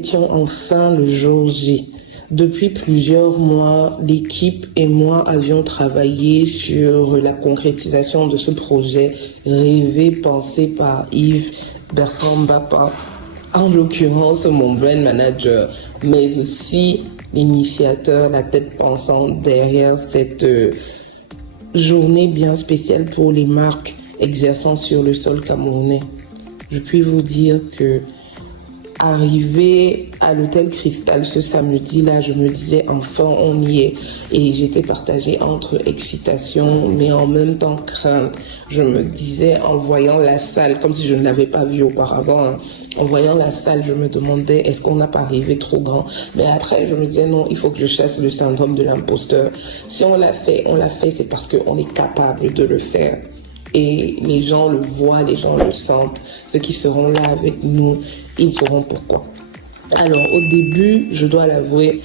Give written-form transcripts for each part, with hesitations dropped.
étions enfin le jour J. Depuis plusieurs mois, l'équipe et moi avions travaillé sur la concrétisation de ce projet rêvé, pensé par Yves Bertrand Bapa, en l'occurrence mon brand manager, mais aussi l'initiateur, la tête pensante derrière cette journée bien spéciale pour les marques exerçant sur le sol camerounais. Je puis vous dire que arrivé à l'hôtel Cristal ce samedi-là, je me disais enfin on y est, et j'étais partagée entre excitation mais en même temps crainte. Je me disais en voyant la salle, comme si je ne l'avais pas vue auparavant, en voyant la salle, je me demandais est-ce qu'on n'a pas rêvé trop grand. Mais après je me disais non, il faut que je chasse le syndrome de l'imposteur. Si on l'a fait, c'est parce qu'on est capable de le faire. Et les gens le voient, les gens le sentent. Ceux qui seront là avec nous, ils sauront pourquoi. Alors au début, je dois l'avouer,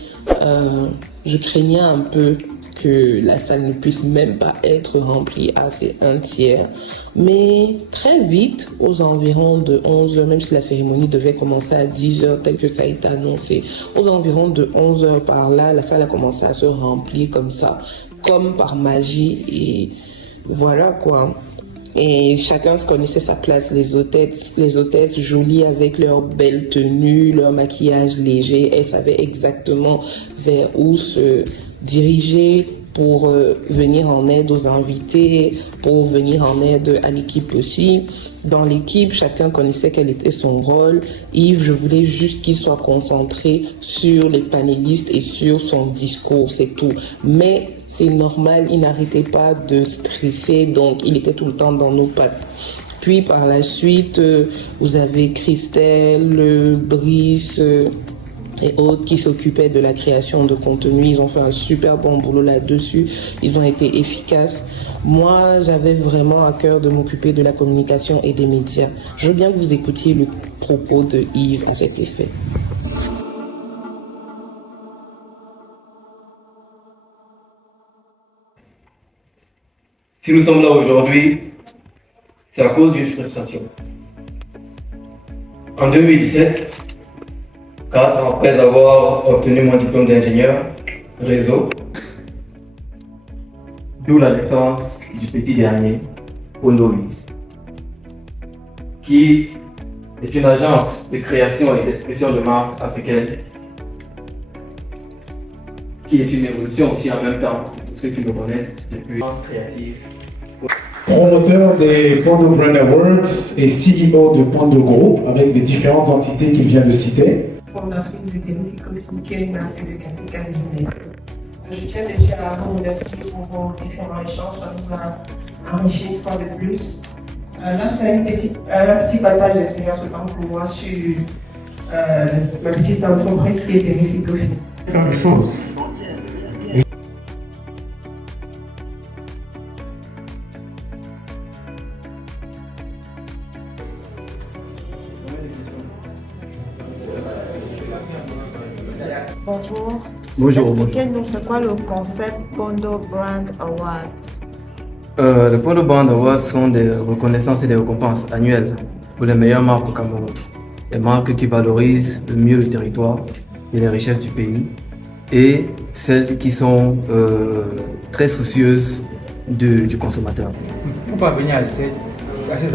je craignais un peu que la salle ne puisse même pas être remplie à ses 1/3. Mais très vite, aux environs de 11h, même si la cérémonie devait commencer à 10h, tel que ça a été annoncé, aux environs de 11h par là, la salle a commencé à se remplir comme ça, comme par magie. Et voilà quoi. Et chacun se connaissait sa place, les hôtesses jolies avec leurs belles tenues, leur maquillage léger, elles savaient exactement vers où se diriger pour venir en aide aux invités, pour venir en aide à l'équipe aussi. Dans l'équipe, chacun connaissait quel était son rôle. Yves, je voulais juste qu'il soit concentré sur les panélistes et sur son discours, c'est tout. Mais c'est normal, il n'arrêtait pas de stresser, donc il était tout le temps dans nos pattes. Puis par la suite, vous avez Christelle, Brice et autres qui s'occupaient de la création de contenu. Ils ont fait un super bon boulot là-dessus, ils ont été efficaces. Moi, j'avais vraiment à cœur de m'occuper de la communication et des médias. Je veux bien que vous écoutiez le propos de Yves à cet effet. Si nous sommes là aujourd'hui, c'est à cause d'une frustration. En 2017, 4 ans après avoir obtenu mon diplôme d'ingénieur réseau, d'où la naissance du petit dernier, Pondovis, qui est une agence de création et d'expression de marques africaines, qui est une évolution aussi en même temps, pour ceux qui me connaissent, depuis créative. Promoteur des Pondo Brand Awards et CEO de Pondo Group, avec les différentes entités qu'il vient de citer. Fondatrice de Thémique, qui est une marque de café camerounais. Je tiens déjà à vous remercier pour vos différents échanges, ça nous a enrichi une fois de plus. Là, c'est un petit partage d'expérience pour moi sur ma petite entreprise qui est Thémique Coffee. Bonjour. Bonjour. Expliquez-nous, c'est quoi le concept Pondo Brand Award? Les Pondo Brand Awards sont des reconnaissances et des récompenses annuelles pour les meilleures marques au Cameroun. Les marques qui valorisent le mieux le territoire et les richesses du pays, et celles qui sont très soucieuses du consommateur. Pour parvenir à ces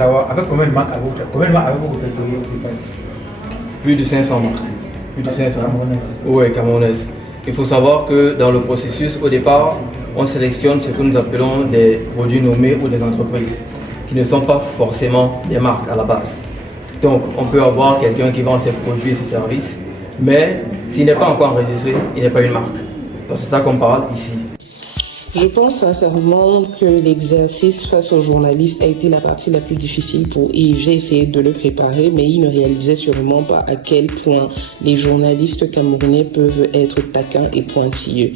avoirs, avec combien de marques avez-vous répertorié au départ? Plus de 500 marques. Plus de 500. Camerounaises. Oui, camerounaises. Il faut savoir que dans le processus, au départ, on sélectionne ce que nous appelons des produits nommés ou des entreprises, qui ne sont pas forcément des marques à la base. Donc, on peut avoir quelqu'un qui vend ses produits et ses services, mais s'il n'est pas encore enregistré, il n'est pas une marque. Donc, c'est ça qu'on parle ici. Je pense sincèrement que l'exercice face aux journalistes a été la partie la plus difficile pour Yves. J'ai essayé de le préparer, mais il ne réalisait sûrement pas à quel point les journalistes camerounais peuvent être taquins et pointilleux.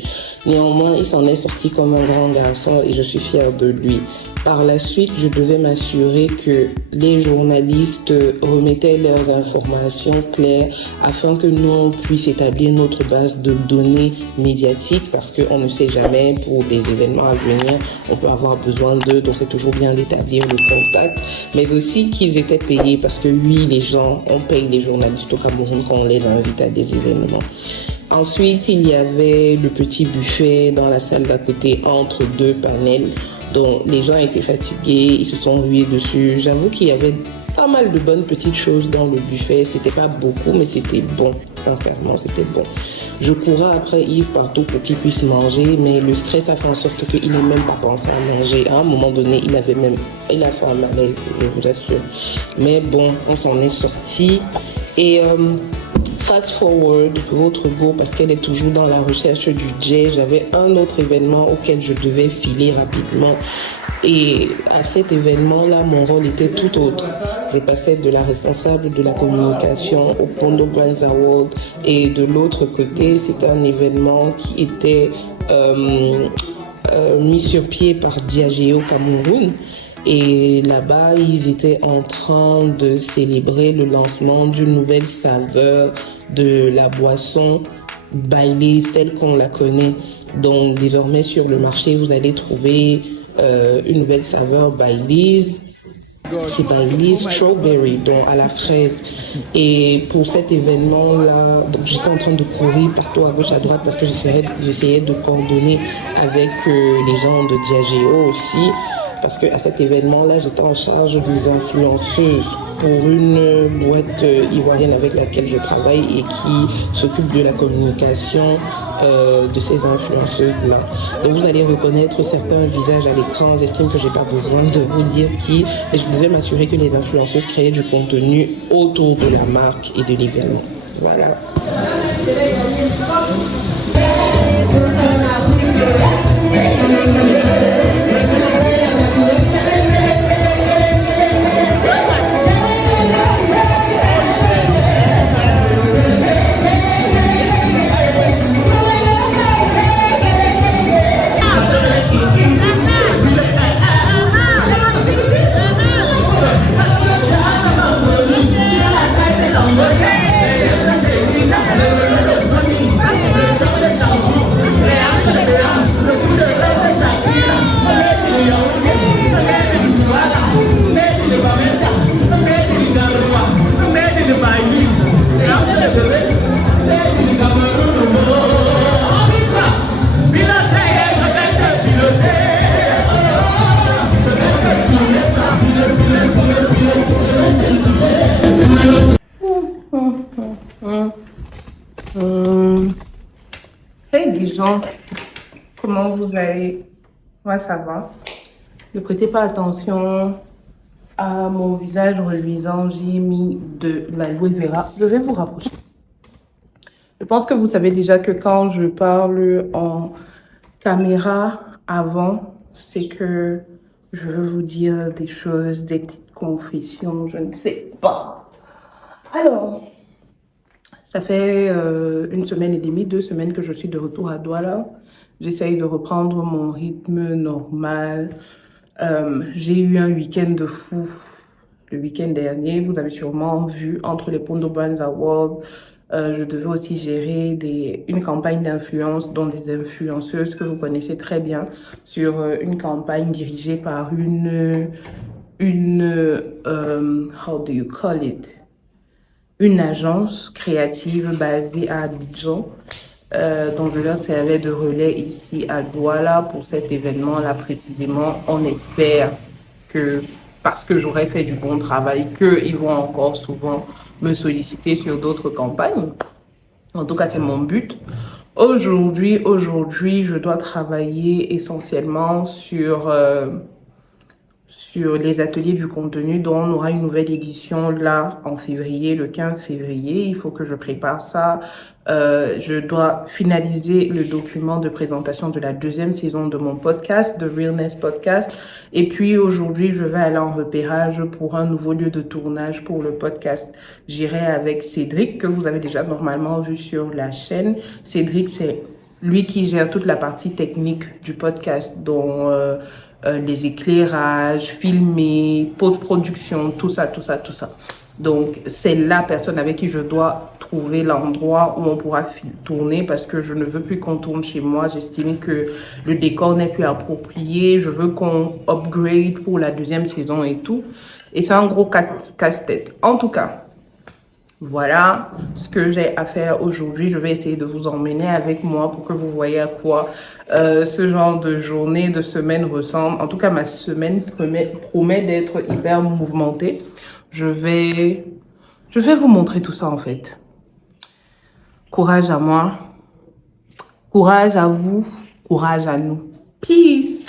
Néanmoins, il s'en est sorti comme un grand garçon et je suis fière de lui. Par la suite, je devais m'assurer que les journalistes remettaient leurs informations claires afin que nous on puisse établir notre base de données médiatiques parce qu'on ne sait jamais pour des événements à venir, on peut avoir besoin d'eux, donc c'est toujours bien d'établir le contact, mais aussi qu'ils étaient payés parce que oui, les gens, on paye les journalistes au Cameroun quand on les invite à des événements. Ensuite, il y avait le petit buffet dans la salle d'à côté entre deux panels. Donc, les gens étaient fatigués, ils se sont rués dessus. J'avoue qu'il y avait pas mal de bonnes petites choses dans le buffet. C'était pas beaucoup, mais c'était bon. Sincèrement, c'était bon. Je courais après Yves partout pour qu'il puisse manger, mais le stress a fait en sorte qu'il n'ait même pas pensé à manger. À un moment donné, il a fait un malaise, je vous assure. Mais bon, on s'en est sorti. Et fast forward, votre go, parce qu'elle est toujours dans la recherche du jet. J'avais un autre événement auquel je devais filer rapidement. Et à cet événement-là, mon rôle était tout autre. Je passais de la responsable de la communication au Pondo Brands Award. Et de l'autre côté, c'était un événement qui était mis sur pied par Diageo Cameroun. Et là-bas, ils étaient en train de célébrer le lancement d'une nouvelle saveur de la boisson Baileys telle qu'on la connaît. Donc désormais sur le marché, vous allez trouver une nouvelle saveur Baileys. C'est Baileys Strawberry, donc à la fraise. Et pour cet événement-là, donc j'étais en train de courir partout à gauche, à droite parce que j'essayais de coordonner avec les gens de Diageo aussi. Parce qu'à cet événement-là, j'étais en charge des influenceuses pour une boîte ivoirienne avec laquelle je travaille et qui s'occupe de la communication de ces influenceuses-là. Donc vous allez reconnaître certains visages à l'écran. J'estime que j'ai pas besoin de vous dire qui, mais je devais m'assurer que les influenceuses créaient du contenu autour de la marque et de l'événement. Voilà. Hey Dijon, comment vous allez? Moi ça va. Ne prêtez pas attention à mon visage reluisant, j'ai mis de l'aloe vera. Je vais vous rapprocher. Je pense que vous savez déjà que quand je parle en caméra avant, c'est que je veux vous dire des choses, des petites confessions, je ne sais pas. Alors, ça fait 1 semaine et demie, 2 semaines que je suis de retour à Douala. J'essaye de reprendre mon rythme normal. J'ai eu un week-end de fou le week-end dernier. Vous avez sûrement vu entre les Pondo Brands Awards. Je devais aussi gérer une campagne d'influence, dont des influenceuses que vous connaissez très bien, sur une campagne dirigée par how do you call it? Une agence créative basée à Abidjan, dont je leur servais de relais ici à Douala pour cet événement-là précisément. On espère que, parce que j'aurais fait du bon travail, qu'ils vont encore souvent me solliciter sur d'autres campagnes. En tout cas, c'est mon but. Aujourd'hui, je dois travailler essentiellement sur les ateliers du contenu dont on aura une nouvelle édition là en février, le 15 février. Il faut que je prépare ça. Je dois finaliser le document de présentation de la 2e saison de mon podcast, The Realness Podcast. Et puis aujourd'hui, je vais aller en repérage pour un nouveau lieu de tournage pour le podcast. J'irai avec Cédric, que vous avez déjà normalement vu sur la chaîne. Cédric, c'est lui qui gère toute la partie technique du podcast, dont les éclairages, filmer, post-production, tout ça. Donc, c'est la personne avec qui je dois trouver l'endroit où on pourra tourner parce que je ne veux plus qu'on tourne chez moi. J'estime que le décor n'est plus approprié. Je veux qu'on upgrade pour la deuxième saison et tout. Et c'est un gros casse-tête. En tout cas, voilà ce que j'ai à faire aujourd'hui. Je vais essayer de vous emmener avec moi pour que vous voyez à quoi ce genre de journée, de semaine ressemble. En tout cas, ma semaine promet d'être hyper mouvementée. Je vais vous montrer tout ça en fait. Courage à moi, courage à vous, courage à nous. Peace!